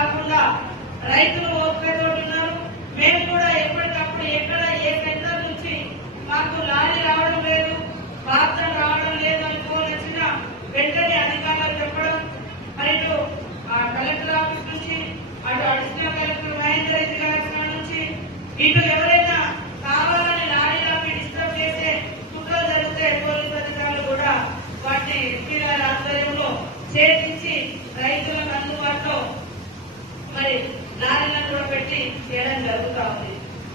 కాకుండా రైతులు ఓపికతో ఉన్నారు. మేము కూడా ఎప్పటికప్పుడు ఎక్కడ ఏ సెంటర్ నుంచి మాకు లారీ రావడం లేదు, వార్తలు రావడం లేదు అని ఫోన్ వచ్చినా వెంటనే అధికారులు చెప్పడం, మరి ఇటు కలెక్టర్ ఆఫీస్ నుంచి, అటు అడిషనల్ కలెక్టర్ మహేందర్ రెడ్డి గారి నుంచి, ఇటు ఎవరైనా కావాలని లారీ ఆపి డిస్టర్బ్ చేసే కుట్రలు జరిగితే పోలీసు అధికారులు కూడా వాటిని ఎస్పీ గారి ఆధ్వర్యంలో చేర్చి రైతులకు అందుబాటులో మరి లారీలను కూడా పెట్టి చేయడం జరుగుతూ ఉంది.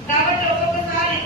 కాబట్టి ఒక్కొక్కసారి